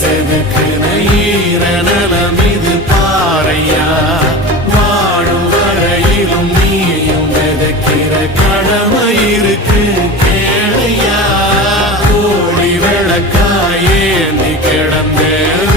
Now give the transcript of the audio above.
செதுக்குன ஈரநலம் இது பாறையா. வாழும் வரையிலும் நீயும் விதைக்கிற கடமை இருக்கு கேளையா. கோடி விளக்காயேந்தி கிடந்தேன்